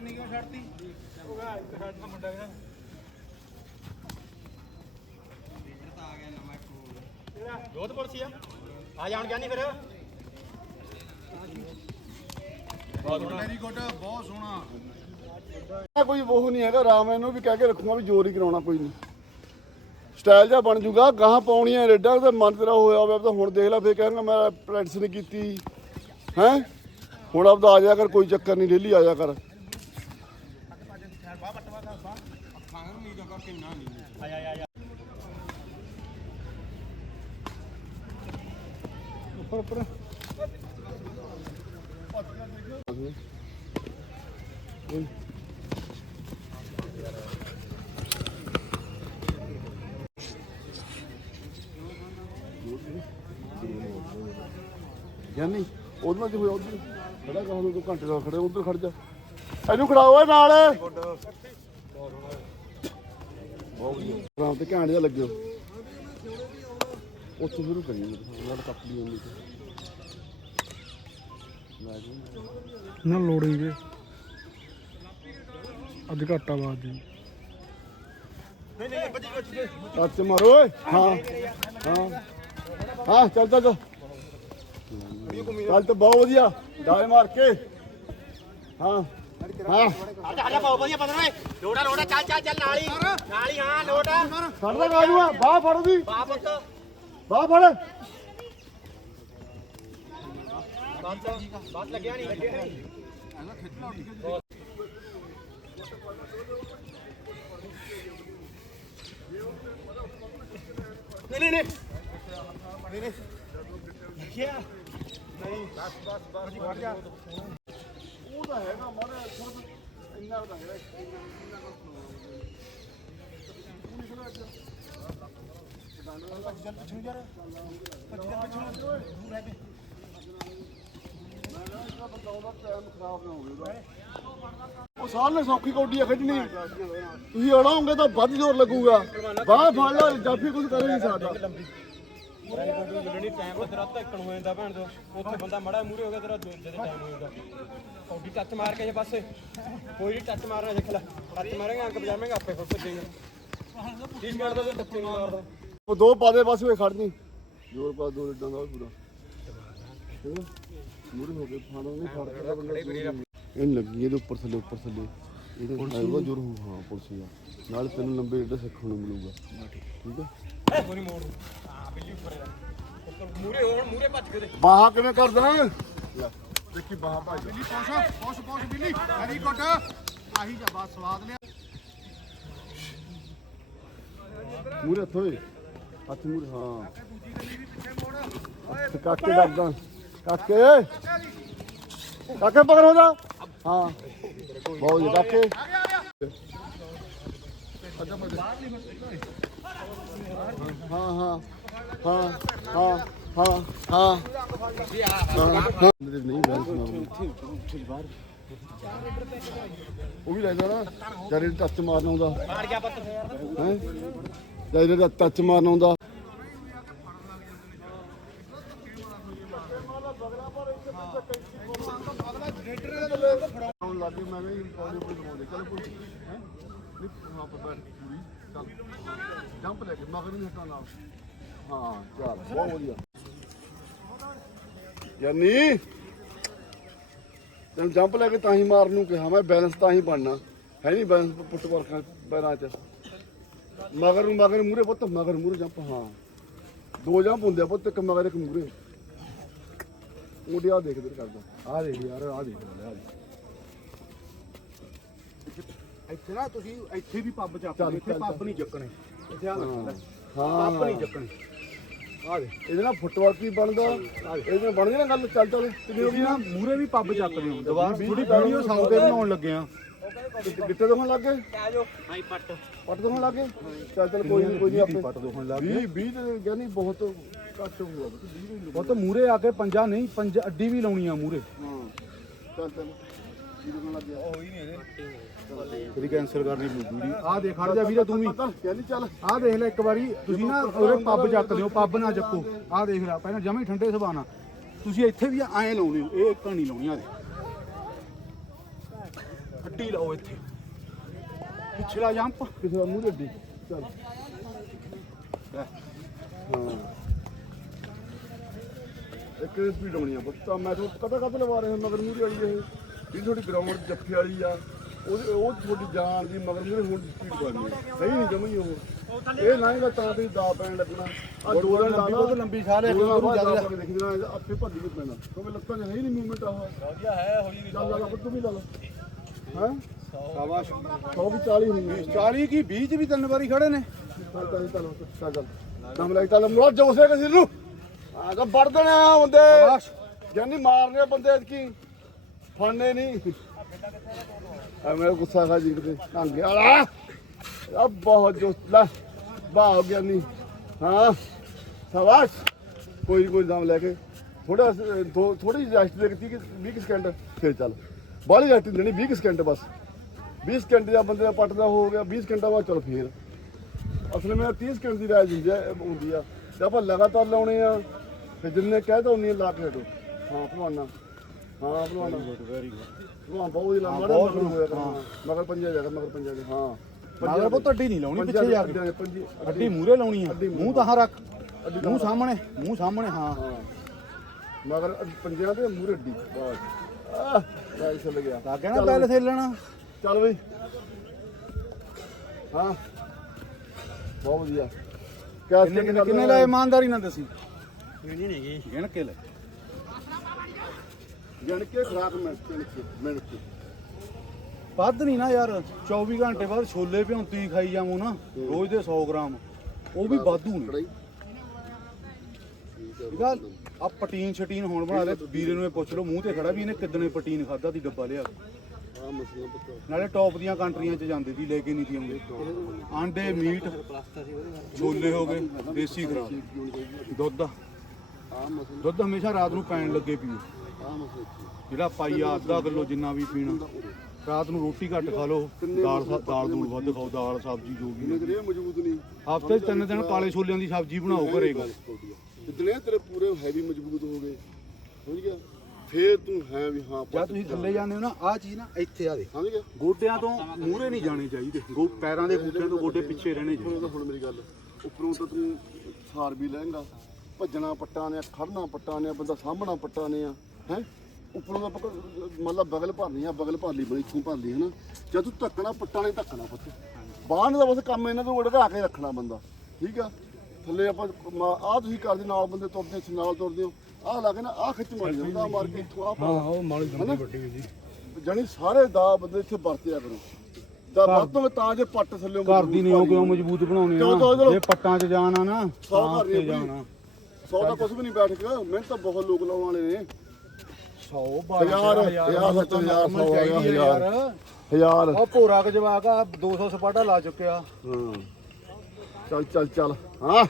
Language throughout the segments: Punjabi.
ਕੰਨੀ ਕਿਉਂ ਛੱਡਤੀ? ਉਹ ਗਾ ਇੱਕ ਸਾਈਡ ਦਾ ਮੁੰਡਾ ਇਹਦਾ ਜੋਧਪੁਰ ਸੀ ਆ। ਆ ਜਾਣ ਗਿਆ ਨਹੀਂ ਫਿਰ? ਵੈਰੀ ਗੁੱਡ ਬਹੁਤ ਸੋਹਣਾ। ਇਹ ਕੋਈ ਉਹ ਨਹੀਂ ਹੈਗਾ ਰਾਮ ਇਹਨੂੰ ਵੀ ਕਹਿ ਕੇ ਰੱਖੂਗਾ ਵੀ ਜ਼ੋਰ ਹੀ ਕਰਾਉਣਾ ਕੋਈ ਨਹੀਂ ਸਟਾਈਲ ਜਿਹਾ ਬਣ ਜੂਗਾ ਗਾਹਾਂ ਪਾਉਣੀਆਂ ਰੇਡਾਂ ਤੇ ਮਨ ਤੇਰਾ ਹੋਇਆ ਹੋਵੇ ਤਾਂ ਹੁਣ ਦੇਖ ਲੈ ਫੇਰ ਕਹਾਂਗਾ ਮੈਂ ਪ੍ਰੈਕਟਿਸ ਨਹੀਂ ਕੀਤੀ। ਹੈ? ਹੁਣ ਆਪਦਾ ਆ ਜਾ ਕਰ ਕੋਈ ਚੱਕਰ ਨਹੀਂ ਡੇਲੀ ਆ ਜਾ ਕਰ। ਉੱਪਰ ਉੱਪਰ। ਗਿਆਨੀ ਉਹਦੇ ਨਾਲ ਹੋਇਆ ਉਧਰ ਖੜਾ ਕਹਾਂ ਤੂੰ ਘੰਟੇ ਦਾ ਖੜੇ ਉਧਰ ਖੜ ਜਾ। ਇਹਨੂੰ ਖੜਾ ਓਏ ਨਾਲ। ਬਹੁਤ ਵਧੀਆ ਰਾਮ ਤੇ ਘੈਂਟ ਜਿਹਾ ਲੱਗਿਓ। ਉੱਥੋਂ ਸ਼ੁਰੂ ਕਰੀ ਉਹਨਾਂ ਦਾ ਕੱਪ ਲਈ ਉਹਨੇ ਨਾ ਲੋੜ ਹੀ ਜੇ। ਅੱਜ ਘਾਟਾ ਬਾਦ ਜੀ। ਨਹੀਂ ਨਹੀਂ ਬੱਜੀ ਬੱਜੀ ਟੱਚ ਮਾਰੋ ਓਏ। ਹਾਂ ਹਾਂ। ਹਾਂ ਚੱਲ ਚੱਲ ਚੱਲ ਚੱਲ ਤਾਂ ਬਹੁਤ ਵਧੀਆ। ਡਾਲੇ ਮਾਰ ਕੇ। ਹਾਂ ਹਾਂ। ਆ ਜਾ ਆ ਜਾ ਬਹੁਤ ਵਧੀਆ ਪਤਾ ਓਏ ਲੋੜਾ ਲੋੜਾ ਚੱਲ ਚੱਲ ਚੱਲ ਨਾਲ ਹੀ। ਨਾਲ ਹੀ ਹਾਂ ਲੋੜਾ। ਛੱਡਦਾ ਗਾਜੂਆ ਬਾਹ ਫੜ ਦੀ ਬਾ ਪੁੱਤ। ਬਾਹ ਫੜ। ਬਾਤ ਲੱਗਿਆ ਨਹੀਂ ਲੱਗਿਆ ਨਹੀਂ ਨਹੀਂ। ਨਹੀਂ ਨਹੀਂ। ਨਹੀਂ ਨਹੀਂ ਲੱਗਿਆ ਨਹੀਂ ਬਸ ਬਸ ਬਸ ਵੜ ਜਾ ਉਹ ਤਾਂ ਹੈਗਾ ਮਾਰੇ ਇੰਨਾ ਤਾਂ ਹੈਗਾ ਚੱਲ ਪਿੱਛੇ ਯਾਰ ਦੂਰ ਉਹ ਸੌਖੀ ਕੌਡੀ ਆ ਖੱਜਣੀ ਤੁਸੀਂ ਅੜਾਓਗੇ ਤਾਂ ਵੱਧ ਜ਼ੋਰ ਲੱਗੂਗਾ। ਬਾਹ ਫੜ ਲਾ ਜਾਫੀ ਕੁਝ ਕਰ ਨਹੀਂ ਸਕਦਾ। ਜੁਲਣੀ ਟਾਈਮ ਤੇਰਾ ਧੱਕਣ ਹੋ ਜਾਂਦਾ ਭੈਣ ਤੋਂ ਉੱਥੇ ਬੰਦਾ ਮੜਾ ਮੂਰੇ ਹੋ ਗਿਆ ਤੇਰਾ ਜਦੋਂ ਟਾਈਮ ਹੋ ਜਾਂਦਾ ਕੌਡੀ ਟੱਚ ਮਾਰ ਕੇ ਜੇ ਬਸ ਕੋਈ ਨਹੀਂ ਟੱਚ ਮਾਰਨਾ ਸਿੱਖ ਲੈ ਟੱਚ ਮਾਰਾਂਗੇ ਅੰਕ ਵਜਾਵਾਂਗੇ ਆਪੇ ਖੁਦ ਭੱਜੇਗਾ। ਠੀਕ ਕਰਦਾ ਤੇ ਟੱਚ ਨਹੀਂ ਮਾਰਦਾ। ਉਹ ਦੋ ਪਾਦੇ ਪਾਸੇ ਹੋਏ ਖੜ ਨਹੀਂ ਜ਼ੋਰ ਪਾ ਦੋ ਇਦਾਂ ਦਾ ਪੂਰਾ। ਮੂਰੇ ਹੋ ਗਏ ਫਾਣਾ ਨਹੀਂ ਫੜ ਕੇ ਬੰਦਾ ਇਹ ਲੱਗੀ ਇਹਦੇ ਉੱਪਰ ਥੱਲੇ ਉੱਪਰ ਥੱਲੇ। ਇਹਦੇ ਨਾਲ ਜ਼ੋਰ ਹੋ ਹਾਂ ਪੁਲਿਸ ਦਾ। ਨਾਲ ਤੈਨੂੰ ਲੰਬੇ ਏਡਾ ਸਿੱਖਣ ਨੂੰ ਮਿਲੂਗਾ। ਠੀਕ। ਹੈ ਕੋਈ ਮੋੜ। ਹਾਂ ਬਿੱਲੀ ਉੱਪਰ ਮੂਰੇ ਹੋਣ ਮੂਰੇ ਭੱਜ ਕੇ ਦੇ। ਬਾਹਾਂ ਕਿਵੇਂ ਕਰਦਾ ਲੈ ਦੇਖੀ ਬਾਹਾਂ ਭਾਈ। ਬਿੱਲੀ ਪੋਸ ਪੋਸ ਪੋਸ ਬਿੱਲੀ। ਵੈਰੀ ਗੁੱਡ ਆਹੀ ਜਾ ਬਸ ਸਵਾਦ ਲਿਆ। ਮੂਰੇ ਹੱਥ ਹੋਏ। ਹੱਥ ਮੂਰੇ ਹਾਂ। ਹੱਥ ਕਾਕੇ ਲੱਗਦਾ ਕਾਕੇ ਕਾਕੇ ਪਕੜ ਹੋ ਜਾ। ਹਾਂ। ਬਹੁਤ ਜੀ ਕਾਕੇ ਹਾਂ ਹਾਂ ਹਾਂ। ਹਾਂ ਹਾਂ ਹਾਂ ਹਾਂ। ਨਹੀਂ ਬਾਹਰ ਉਹ ਵੀ ਲੈਦਾ ਨਾ। ਜਦ ਇਹ ਟੱਚ ਮਾਰਨਾ ਹੁੰਦਾ ਮਾਰ ਗਿਆ ਪੁੱਤ ਫੇਰ ਹੈ? ਜਦ ਇਹਦਾ ਟੱਚ ਮਾਰਨਾ ਹੁੰਦਾ ਲੱਗੀ ਮੈਂ ਵੀ ਪੌੜੀ ਉੱਪਰ ਲਵਾਉਂਦੇ ਚੱਲ ਕੋਈ ਹੈ ਨਹੀਂ ਹਾਂ ਬੈਠ ਪੂਰੀ ਚੱਲ ਜੰਪ ਲੈ ਕੇ ਮਗਰ ਨਹੀਂ ਹਟਣਾ ਹਾਂ ਚੱਲ ਬਹੁਤ ਵਧੀਆ ਯਾਨੀ ਤੈਨੂੰ ਜੰਪ ਲੈ ਕੇ ਤਾਂ ਹੀ ਮਾਰਨ ਨੂੰ ਕਿਹਾ ਮੈਂ ਬੈਲੈਂਸ ਤਾਂ ਹੀ ਬਣਨਾ। ਹੈ ਨਹੀਂ ਬੈਲੈਂਸ ਫੁੱਟਬਾਲ ਪੈਰਾਂ 'ਚ। ਮਗਰ ਨੂੰ ਮਗਰ ਮੂਰੇ ਪੁੱਤ, ਮਗਰ ਮੂਰੇ ਜੰਪ ਹਾਂ। ਦੋ ਜੰਪ ਹੁੰਦੇ ਆ ਪੁੱਤ, ਇੱਕ ਮਗਰ, ਇੱਕ ਮੂਰੇ ਉਹਦੇ ਆ ਦੇਖ ਦੇ ਕਰਦਾ। ਆ ਦੇਖ ਯਾਰ ਆ ਦੇਖ ਆ ਦੇਖ। ਇੱਥੇ ਨਾ ਤੁਸੀਂ ਇੱਥੇ ਵੀ ਪੱਬ ਚੱਕ ਚੱਲ, ਇੱਥੇ ਚੱਲ, ਪੱਬ ਚੱਲ। ਨਹੀਂ ਚੱਕਣੇ ਧਿਆਨ ਰੱਖਣਾ ਹਾਂ। ਪੱਬ ਨਹੀਂ ਚੱਕਣੇ। ਆ ਦੇ ਇਹਦੇ ਨਾਲ ਫੁੱਟਬਾਲ ਕੀ ਬਣਦਾ? ਇਹਦੇ ਨਾਲ ਬਣ ਨਾ ਗੱਲ? ਚੱਲ ਚੱਲ ਕਿੰਨੀ ਹੋ ਗਈ ਤੁਸੀਂ ਨਾ ਮੂਰੇ ਵੀ ਪੱਬ ਚੱਕਦੇ ਹੋ ਦੁਬਾਰਾ ਥੋੜੀ ਵੀਡੀਓ ਤੇ ਬਣਾਉਣ ਲੱਗੇ ਆ। ਗਿੱਟੇ ਦੋਖਣ ਲੱਗ ਗਏ? ਆ ਜਾਓ। ਆਈ ਪੱਟ। ਪੱਟ ਦੋਖਣ ਲੱਗ ਗਏ? ਚੱਲ ਚੱਲ ਕੋਈ ਨਹੀਂ ਕੋਈ ਨਹੀਂ ਆਪੇ ਪੱਟ ਦੋਖਣ ਲੱਗ 20 20 ਤੇ ਗਿਆਨੀ ਬਹੁਤ ਘੱਟ ਹੋਊਗਾ 20 ਵੀ ਉਹ ਤਾਂ ਮੂਰੇ ਆ ਕੇ ਪੰਜਾ ਨਹੀਂ ਪੰਜ ਅੱਡੀ ਵੀ ਲਾਉਣੀ ਆ ਮੂਰੇ ਹਾਂ ਚੱਲ ਚੱਲ ਕੈਂਸਲ ਕਰਨੀ ਵੀਡੀਓ। ਆ ਦੇਖ ਖੜ ਜਾ ਵੀਰੇ ਤੂੰ ਵੀ। ਚੱਲ ਗਿਆਨੀ ਚੱਲ ਆ ਦੇਖ ਲੈ ਇੱਕ ਵਾਰੀ ਤੁਸੀਂ ਨਾ ਉਹਦੇ ਪੱਬ ਚੱਕਦੇ ਹੋ ਪੱਬ ਨਾ ਚੱਕੋ। ਆ ਦੇਖ ਲੈ ਪਹਿਲਾਂ ਜਮੇ ਠੰਡੇ ਸੁਭਾਣਾ ਤੁਸੀਂ ਇੱਥੇ ਵੀ ਐਂ ਲਾਉਣੇ ਹੋ ਇਹ ਇੱਕ ਨਹੀਂ ਲਾਉਣੀ ਆ ਦੇ ਉਲਟੀ ਲਾਓ ਇੱਥੇ। ਪਿਛਲਾ ਜੰਪ ਕਿਸੇ ਦਾ ਮੂੰਹ ਰੱਡੀ ਚੱਲ। ਲੈ। ਹਾਂ। ਇੱਕ ਸਪੀਡ ਹੋਣੀ ਆ ਪੁੱਤ ਮੈਂ ਤਾਂ ਕਦਾ ਕਦ ਲਵਾ ਰਹੇ ਹਾਂ ਮਗਰ ਮੂਹਰੇ ਵਾਲੀ ਇਹ। ਜਿਹੜੀ ਤੁਹਾਡੀ ਗਰਾਊਂਡ ਜੱਫੇ ਵਾਲੀ ਆ। ਉਹਦੇ ਉਹ ਤੁਹਾਡੀ ਜਾਨ ਦੀ ਮਗਰ ਮੂਹਰੇ ਹੁਣ ਸਪੀਡ ਪਾਣੀ ਸਹੀ ਨਹੀਂ ਜਮਈ ਉਹ। ਇਹ ਲਾਏਗਾ ਤਾਂ ਤੇ ਦਾ ਪੈਣ ਲੱਗਣਾ। ਆ ਦੋ ਦਿਨ ਲਾ ਲੰਬੀ ਲਾ। ਬਹੁਤ ਲੰਬੀ ਸਾਰੇ ਦੋ ਦਿਨ ਨੂੰ ਬਾਅਦ ਜ਼ਿਆਦਾ ਲਾ ਕੇ ਦੇਖਣਾ। ਆਪੇ ਭੱਜ ਕੇ ਪੈਣਾ। ਕਿਉਂਕਿ ਲੱਤਾਂ 'ਚ ਹੈ ਹੀ ਨਹੀਂ ਮੂਵਮੈਂਟ ਆ ਵਧੀਆ ਹੈ ਹੌਲੀ ਚੱਲ ਲਾ ਲਾ ਵੀ ਲਾ ਲਾ। ਹਾਂ? ਸ਼ਾਬਾਸ਼। 100 ਵੀ 40 ਹੋਣੀ 40 ਕੀ? 20 ਚ ਵੀ ਤਿੰਨ ਵਾਰੀ ਖੜੇ ਨੇ। ਚੱਲ ਚੱਲ ਚੱਲ ਚੱਲ। ਦਮ ਲੈ ਚੱਲ ਜੋਸੇ ਸਿਰ ਨੂੰ। ਆ ਤਾਂ ਵੜ ਦੇਣਾ ਹੁੰਦੇ ਜਾਨੀ ਮਾਰਨੇ ਬੰਦੇ ਕੀ ਫੜਨੇ ਨਹੀਂ ਆ ਮੇਰਾ ਗੁੱਸਾ ਖਾ ਜੀ ਕਿਤੇ ਢੰਗ ਵਾਲਾ ਆ ਬਹੁਤ ਜੋ ਲੈ ਬਾਹ ਹੋ ਗਿਆ ਨਹੀਂ ਹਾਂ ਸ਼ਾਬਾਸ਼। ਕੋਈ ਕੋਈ ਦਮ ਲੈ ਕੇ। ਥੋੜਾ ਥੋੜੀ ਜਿਹੀ ਰੈਸਟ ਦੇ ਕੇ 20 ਕੁ ਸਕਿੰਟ ਫਿਰ ਚੱਲ। ਬਾਹਲੀ ਰੈਸਟ ਦੇਣੀ 20 ਕੁ ਸਕਿੰਟ ਬਸ। 20 ਸਕਿੰਟ ਦਾ ਬੰਦੇ ਦਾ ਪੱਟ ਦਾ ਹੋ ਗਿਆ 20 ਸਕਿੰਟਾਂ ਬਾਅਦ ਚੱਲ ਫੇਰ। ਅਸਲ ਵਿੱਚ 30 ਸਕਿੰਟ ਦੀ ਰਾਜ ਹੁੰਦੀ ਆ ਹੁੰਦੀ ਆ। ਜੇ ਆਪਾਂ ਲਗਾਤਾਰ ਲਾਉਣੇ ਆ ਤੇ ਜਿੰਨੇ ਕਹਿ ਤਾ ਉਨੀ ਲਾ ਕੇ ਹਟੋ। ਹਾਂ ਭਲਵਾਨਾ। ਹਾਂ ਭਲਵਾਨਾ। ਵੈਰੀ ਗੁੱਡ ਭਲਵਾਨ ਬਹੁਤ ਹੀ ਲੰਮਾ ਬਹੁਤ ਹੋਇਆ ਕਰਨਾ। ਮਗਰ ਪੰਜਾ ਜਾ ਮਗਰ ਪੰਜਾ ਦੇ ਹਾਂ ਮਗਰ ਪੁੱਤ ਅੱਡੀ ਨਹੀਂ ਲਾਉਣੀ ਪਿੱਛੇ ਜਾ ਕੇ ਕੇ ਪੰਜੀ ਅੱਡੀ ਮੂਰੇ ਲਾਉਣੀ ਆ। ਅੱਡੀ ਮੂਹਰੇ। ਮੂੰਹ ਤਾਂ ਰੱਖ। ਅੱਡੀ ਮੂੰਹ ਸਾਹਮਣੇ ਮੂੰਹ ਸਾਹਮਣੇ ਹਾਂ। ਹਾਂ। ਮਗਰ ਅੱਡੀ- ਪੰਜਾਂ ਦੇ ਮੂਰੇ ਅੱਡੀ। ਬਾਸ। ਆਹ ਲੈ ਚੱਲ ਗਿਆ। ਲੱਗ ਗਿਆ ਨਾ ਪਹਿਲੇ ਸੇਲਣਾ ਚੱਲ ਬਈ। ਹਾਂ। ਬਹੁਤ ਵਧੀਆ। ਕਿਆ ਕਿੰਨੇ ਕਿੰਨੇ ਲਾਏ? ਇਮਾਨਦਾਰੀ ਨਾਲ ਦੱਸੀ। ਨਹੀਂ ਨਹੀਂ ਗਿਣ ਕੇ ਲੈ। ਜਣ ਕੇ ਖਰਾਕ ਮਿੰਟ ਕੇ ਮਿੰਟ ਕੇ ਵੱਧ ਨਹੀਂ ਨਾ ਯਾਰ 24 ਘੰਟੇ ਬਾਅਦ ਛੋਲੇ ਭਿਉਂਤੀ ਖਾਈ ਜਾਵਾਂ ਨਾ ਰੋਜ਼ ਦੇ 100 ਗ੍ਰਾਮ। ਉਹ ਵੀ ਵਾਧੂ ਨਹੀਂ ਕੜਾਈ ਠੀਕ ਆ ਪਟੀਨ ਛਟੀਨ ਹੋਣ ਬਣਾ ਲੈ ਵੀਰੇ ਨੂੰ ਇਹ ਪੁੱਛ ਲਓ ਮੂੰਹ ਤੇ ਖੜਾ ਵੀ ਇਹਨੇ ਕਿਦਨੇ ਪਟੀਨ ਖਾਦਾ ਦੀ ਡੱਬਾ ਲਿਆ। ਨਾਲੇ ਟੌਪ ਦੀਆਂ ਕੰਟਰੀਆਂ 'ਚ ਜਾਂਦੇ ਸੀ ਲੈ ਕੇ ਨਹੀਂ ਸੀ ਆਉਂਦੇ। ਆਂਡੇ ਮੀਟ ਛੋਲੇ ਹੋ ਗਏ ਦੇਸੀ ਖਰਾਬ ਦੁੱਧ ਦੁੱਧ ਹਮੇਸ਼ਾ ਰਾਤ ਨੂੰ ਪੈਣ ਲੱਗੇ ਪੀਓ। ਜਿਹੜਾ ਪਾਈਆ ਅੱਧਾ ਕਿਲੋ ਜਿੰਨਾ ਵੀ ਪੀਣਾ ਰਾਤ ਨੂੰ ਰੋਟੀ ਘੱਟ ਖਾ ਲਓ ਦਾਲ ਦਾਲ ਦੂਲ ਵੱਧ ਖਾਓ ਦਾਲ ਸਬਜ਼ੀ ਜੋ ਵੀ ਹਫ਼ਤੇ 'ਚ ਤਿੰਨ ਦਿਨ ਕਾਲੇ ਛੋਲਿਆਂ ਦੀ ਸਬਜ਼ੀ ਬਣਾਓ ਘਰੇਗਾ ਜਿੱਦਣੇ ਤੇਰੇ ਪੂਰੇ ਹੈਵੀ ਮਜ਼ਬੂਤ ਹੋ ਗਏ ਸਮਝ ਗਿਆ? ਫੇਰ ਤੂੰ ਹੈ ਵੀ ਹਾਂ ਜਦ ਤੁਸੀਂ ਥੱਲੇ ਜਾਂਦੇ ਹੋ ਨਾ ਆਹ ਚੀਜ਼ ਨਾ ਇੱਥੇ ਆ ਦੇ। ਸਮਝ ਗਿਆ? ਗੋਡਿਆਂ ਤੋਂ ਮੂਹਰੇ ਨਹੀਂ ਜਾਣੇ ਚਾਹੀਦੇ। ਗੋ ਪੈਰਾਂ ਦੇ ਬੂਟਿਆਂ ਤੋਂ ਗੋਡੇ ਪਿੱਛੇ ਰਹਿਣੇ ਚਾਹੀਦੇ। ਹੁਣ ਮੇਰੀ ਗੱਲ ਉੱਪਰੋਂ ਤਾਂ ਤੂੰ ਸਾਰ ਵੀ ਲਹਿੰਗਾ। ਭੱਜਣਾ ਪੱਟਾਂ ਨੇ ਖੜਨਾ ਪੱਟਾਂ ਨੇ ਬੰਦਾ ਸਾਹਮਣਾ ਪੱਟਾਂ ਨੇ ਆ ਹੈ? ਉੱਪਰੋਂ ਦਾ ਮਤਲਬ ਬਗਲ ਭਰਨੀ ਆ ਬਗਲ ਭਰ ਲਈ ਬੜੀ ਇੱਥੋਂ ਭਰ ਲਈ ਹਨਾ? ਜਦ ਤੂੰ ਧੱਕਣਾ ਪੱਟਾਂ ਨੇ ਧੱਕਣਾ ਪੁੱਤ। ਬਾਹਰ ਦਾ ਬਸ ਕੰਮ ਇਹਨਾਂ ਤੋਂ ਉੜਗਾ ਕੇ ਰੱਖਣਾ ਬੰਦਾ ਠੀਕ ਆ? ਥੱਲੇ ਆਪਾਂ ਆ ਤੁਸੀਂ ਕਰਦੇ ਨਾਲ ਬੰਦੇ ਤੁਰਦੇ ਇੱਥੇ ਨਾਲ ਤੁਰਦੇ ਹੋ ਆਹ ਲਾ ਕੇ ਨਾ ਆਹ ਖਿੱਚ ਮਾਰ ਜਾਂਦਾ ਮਾਰ ਕੇ ਇੱਥੋਂ ਆ ਹਾਂ ਉਹ ਮਾਲੀ ਹਨਾ? ਵੱਡੀ ਜੀ। ਜਾਣੀ ਸਾਰੇ ਦਾ ਬੰਦੇ ਇੱਥੇ ਵਰਤਿਆ ਕਰੋ। ਦਾ ਵਰਤੋਂ ਤਾਂ ਜੇ ਪੱਟ ਥੱਲੇ ਘਰ ਦੀ ਨਹੀਂ ਉਹ ਕਿਉਂ ਮਜ਼ਬੂਤ ਬਣਾਉਣੇ ਆ। ਜੇ ਪੱਟਾਂ 'ਚ ਜਾਣਾ ਨਾ ਸੌ ਤਾਂ ਘਰ ਜਾਣਾ। ਸੌ ਦਾ ਕੁਝ ਵੀ ਨਹੀਂ ਬੈਠ ਗਿਆ। ਮਿਹਨਤ ਤਾਂ ਬਹੁਤ ਲੋਕ ਲਾਉਣ ਵਾਲੇ ਨੇ। 100 ਹਜ਼ਾਰ, ਹਜ਼ਾਰ, ਸੱਚ, ਹਜ਼ਾਰ, ਸੌ, ਹਜ਼ਾਰ। ਹਜ਼ਾਰ ਉਹ ਭੋਰਾ ਕ ਜਵਾਕ ਆ 200 ਸਪਾਟਾ ਲਾ ਚੁੱਕਿਆ। ਹਾਂ। ਚੱਲ ਚੱਲ ਚੱਲ। ਹਾਂ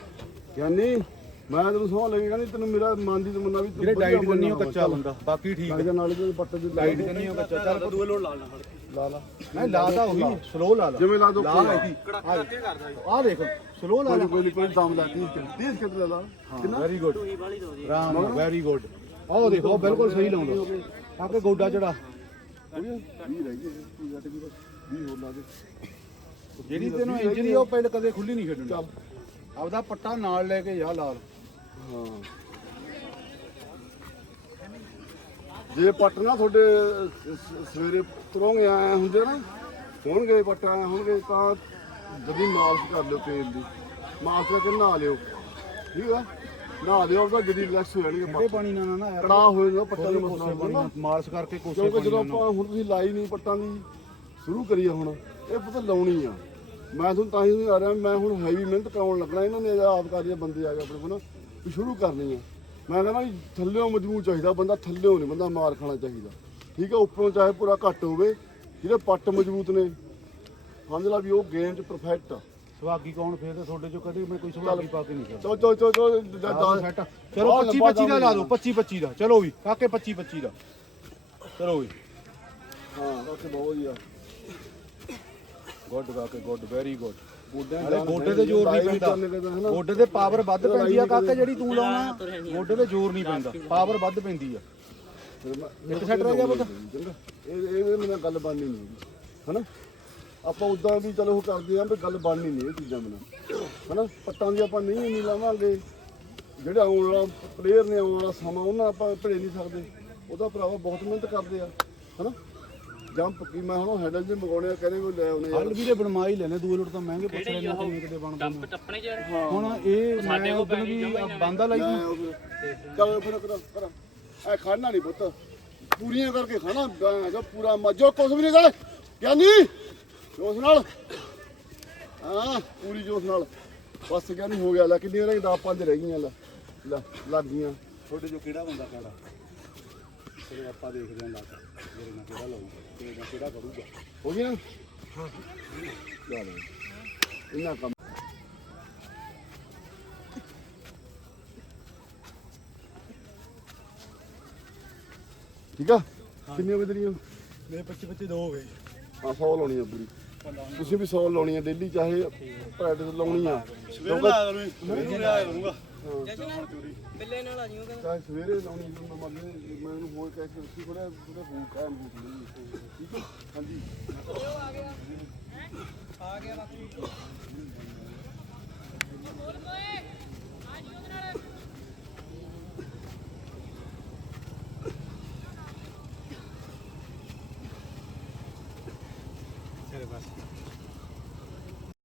ਗਿਆਨੀ ਮੈਂ ਤੈਨੂੰ ਸੌਂ ਲੱਗੀ ਕਹਿੰਦੀ ਤੈਨੂੰ ਮੇਰਾ ਮਨ ਦੀ ਤਮੰਨਾ ਵੀ ਤੂੰ ਜਿਹੜੇ ਵਧੀਆ ਡਾਈਟ ਕਰਨੀ ਉਹ ਬਣਨਾ ਕੱਚਾ ਬੰਦਾ ਬਾਕੀ ਠੀਕ ਜਾ ਨਾਲ ਤੇ ਪੱਟ ਦੇ ਡਾਈਟ ਕਰਨੀ ਉਹ ਕੱਚਾ। ਚੱਲ ਦੂਏ ਲੋੜ ਲਾ ਲੈਣਾ ਲਾ ਲਾ। ਨਹੀਂ ਲਾ ਤਾਂ ਉਹੀ ਸਲੋ ਲਾ ਲਾ। ਜਿਵੇਂ ਲਾ ਦੋ ਲਾ ਇਹਦੀ ਆ ਦੇਖ ਸਲੋ ਲਾ ਕੋਈ ਲਾ। ਨੀ, ਕੋਈ ਨੀ, ਕੋਈ ਨੀ, ਦਮ ਲਾ 30 30 ਕਿਤੇ ਲਾ ਲਾ। Very good Ram very good ਆਹ ਦੇਖੋ ਬਿਲਕੁਲ ਸਹੀ ਲਾਉਂਦਾ। ਆ ਕੇ ਗੋਡਾ ਚੜਾ। 20 ਰਹਿ ਗਈ ਤੂੰ ਜੱਟ ਕੀ 20 ਹੋਰ ਲਾ ਦੇ ਜਿਹੜੀ ਤੈਨੂੰ ਇੰਜਰੀ ਉਹ ਪਹਿਲੇ ਕਦੇ ਖੁੱਲੀ ਨਹੀਂ ਛੱਡਣੀ ਚੱਲ। ਆਪਦਾ ਪੱਟਾ ਨਾਲ ਲੈ ਕੇ ਜਾ ਲਾਲ। ਹਾਂ। ਜੇ ਪੱਟ ਨਾ ਤੁਹਾਡੇ ਸ- ਸ- ਸਵੇਰੇ ਤੁਰੋਂਗੇ ਆਏ ਹੁੰਦੇ ਨਾ ਹੋਣਗੇ ਪੱਟ ਆਏ ਹੋਣਗੇ ਤਾਂ ਜਦੀ ਮਾਲਸ਼ ਕਰ ਲਿਓ ਤੇਲ ਦੀ। ਮਾਲਸ਼ ਕਰਕੇ ਨਹਾ ਲਿਓ। ਠੀਕ ਆ? ਨਹਾ ਲਿਓ ਉਹਦਾ ਜਦੀ ਰਿਲੈਕਸ ਹੋ ਜਾਣਗੇ ਠੰਡੇ ਪੱਟ। ਪਾਣੀ ਨਾਲ ਨਾ ਯਾਰ ਕੜਾ ਹੋਏ ਨਾ ਪੱਟਾਂ ਦੇ ਕੋਸੇ ਮਸਲਾ ਪਾਣੀ ਨਾਲ ਮਾਲਸ਼ ਕਰਕੇ ਕੋਸੇ ਕਿਉਂਕਿ ਪਾਣੀ ਜਦੋਂ ਨਾਲ ਆਪਾਂ ਹੁਣ ਤੁਸੀਂ ਲਾਈ ਨਹੀਂ ਪੱਟਾਂ ਦੀ ਸ਼ੁਰੂ ਕਰੀਏ ਹੁਣ ਇਹ ਪਤਾ ਲਾਉਣੀ ਆ। ਮੈਂ ਤੁਹਾਨੂੰ ਤਾਂ ਹੀ ਆ ਰਿਹਾ ਮੈਂ ਹੁਣ ਹੈਵੀ ਮਿਹਨਤ ਕਰਾਉਣ ਲੱਗਣਾ ਇਹਨਾਂ ਨੇ ਆਪ ਕਾਰੀਏ ਬੰਦੇ ਆ ਗਏ ਆਪਣੇ ਕੋਲ ਨਾ ਵੀ ਸ਼ੁਰੂ ਕਰਨੀ ਆ। ਮੈਂ ਕਹਿੰਦਾ ਵੀ ਥੱਲਿਓਂ ਮਜ਼ਬੂਤ ਚਾਹੀਦਾ ਬੰਦਾ ਥੱਲਿਓਂ ਨਹੀਂ ਬੰਦਾ ਮਾਰ ਖਾਣਾ ਚਾਹੀਦਾ। ਠੀਕ ਆ ਉੱਪਰੋਂ ਚਾਹੇ ਪੂਰਾ ਘੱਟ ਹੋਵੇ ਜਿਹਦੇ ਪੱਟ ਮਜ਼ਬੂਤ ਨੇ। ਸਮਝ ਲਾ ਵੀ ਉਹ ਗੇਮ 'ਚ ਪਰਫੈਕਟ ਆ। ਸੁਹਾਗੀ ਕੌਣ ਫੇਰ ਤੇ ਤੁਹਾਡੇ ਚੋਂ ਕਦੇ ਮੈਂ ਕੋਈ ਸੁਹਾਗੀ ਪਾ ਕੇ ਨਹੀਂ ਚੋ ਚੋ ਚੋ ਚੋ ਸੈੱਟ ਚਲੋ 25 25 ਦਾ ਲਾ ਦਿਓ 25 25 ਦਾ। ਚਲੋ ਵੀ ਕਾਕੇ 25 25 ਦਾ। ਚਲੋ ਵੀ। ਹਾਂ ਓਕੇ ਬਹੁਤ ਵਧੀਆ। ਗੁੱਡ ਕਾਕੇ ਗੁੱਡ ਵੈਰੀ ਗੁੱਡ ਨਾਲੇ ਗੋਡੇ ਤੇ ਜ਼ੋਰ ਨਹੀਂ ਪੈਂਦਾ। ਗੋਡੇ ਤੇ ਪਾਵਰ ਵੱਧ ਪੈਂਦੀ ਆ ਕਾਕੇ ਜਿਹੜੀ ਤੂੰ ਲਾਉਣਾ ਗੋਡੇ ਤੇ ਜ਼ੋਰ ਨਹੀਂ ਪੈਂਦਾ ਪਾਵਰ ਵੱਧ ਪੈਂਦੀ ਆ। ਇੱਕ ਸੈੱਟ ਰਹਿ ਗਿਆ ਪੁੱਤ? ਇਹ ਇਹ ਮੇਰੇ ਨਾਲ ਗੱਲ ਬਣਨੀ ਨਹੀਂ ਹਨਾ? ਆਪਾਂ ਉਦਾਂ ਵੀ ਚਲੋ ਉਹ ਕਰਦੇ ਆ ਵੀ ਗੱਲ ਬਣਨੀ ਨਹੀਂ ਇਹ ਚੀਜ਼ਾਂ ਬਿਨਾਂ। ਹਨਾ? ਪੱਟਾਂ ਦੀ ਆਪਾਂ ਨਹੀਂ ਨਹੀਂ ਲਾਵਾਂਗੇ। ਜਿਹੜਾ ਆਉਣ ਵਾਲਾ ਪਲੇਅਰ ਨੇ ਆਉਣ ਵਾਲਾ ਸਮਾਂ ਉਹਨਾਂ ਆਪਾਂ ਭੜੇ ਨਹੀਂ ਸਕਦੇ। ਉਹਦਾ ਭਰਾਵਾ ਬਹੁਤ ਮਿਹਨਤ ਕਰਦੇ ਆ ਹਨਾ? ਜੰਪ ਕੀ ਮੈਂ ਹੁਣ ਹੈਡਲ ਵੀ ਮੰਗਾਉਣੇ ਕਹਿੰਦੇ ਕੋਈ ਲੈ ਆਉਣੇ ਹਲ ਵੀਰੇ ਬਣਵਾ ਹੀ ਲੈਨੇ ਦੂਏ ਲੋਟ ਤਾਂ ਮਹਿੰਗੇ ਪੁੱਛ ਲੈਣੇ ਕਿੰਨੇ ਕਿਤੇ ਬਣਦੇ ਨੇ। ਟੱਪਣੇ ਚ ਹੁਣ ਇਹ ਉਦੋਂ ਵੀ ਬੰਦਾ ਲਾਈ। ਚੱਲ ਫਿਰ ਕਰ ਕਰ। ਐ ਖਾਣਾ ਨਹੀਂ ਪੁੱਤ। ਪੂਰੀਆਂ ਕਰਕੇ ਖਾਣਾ ਜੋ ਪੂਰਾ ਮੱਜੋ ਕੁਝ ਵੀ ਨਹੀਂ ਕਰ ਗਿਆਨੀ ਜੋਸ ਨਾਲ। ਹਾਂ ਪੂਰੀ ਜੋਸ ਨਾਲ। ਬਸ ਗਿਆਨੀ ਹੋ ਗਿਆ ਲੈ ਕਿੰਨੀਆਂ ਰਹਿ ਗਈਆਂ? 10 ਪੰਜ ਰਹਿ ਗਈਆਂ ਲੈ। ਲੱਗ ਗਈਆਂ। ਤੁਹਾਡੇ ਜੋ ਕਿਹੜਾ ਬੰਦਾ ਕਾੜਾ ਫਿਰ ਆਪਾਂ ਦੇਖਦੇ ਹਾਂ ਲੱਗ ਮੇਰੇ ਨਾਲ ਕਿਹੜਾ ਲਾਊਗਾ। ਤੇਰੇ ਨਾਲ ਕਿਹੜਾ ਕਰੂਗਾ ਹੋ ਗਈ ਹਾਂ ਚੱਲ ਇੰਨਾ ਕੰਮ ਠੀਕ ਆ। ਕਿੰਨੀ ਹੋ ਤੇਰੀ ਮੇਰੇ 25 ਬੱਚੇ ਦੋ ਹੋ ਗਏ ਹਾਂ 100 ਲਾਉਣੀ ਆ ਪੂਰੀ ਤੁਸੀਂ ਵੀ 100 ਲਾਉਣੀ ਆ ਡੇਲੀ ਚਾਹੇ ਪ੍ਰੈਕਟਿਸ ਲਾਉਣੀ ਆ ਸਵੇਰੇ ਲਾ ਕਰੂੰ ਸਵੇਰੇ ਬਿੱਲੇ ਨਾਲ ਆ ਜਿਓ ਚਾਹੇ ਸਵੇਰੇ ਲਾਉਣੀ ਜਦੋਂ ਮਰਜ਼ੀ ਮੈਂ ਇਹਨੂੰ ਹੋਰ ਕਹਿ ਕੇ ਤੁਸੀਂ ਥੋੜਾ ਥੋੜਾ ਫੋਨ ਕਾਇਮ ਹੋ ਠੀਕ ਹੈ? ਹਾਂਜੀ।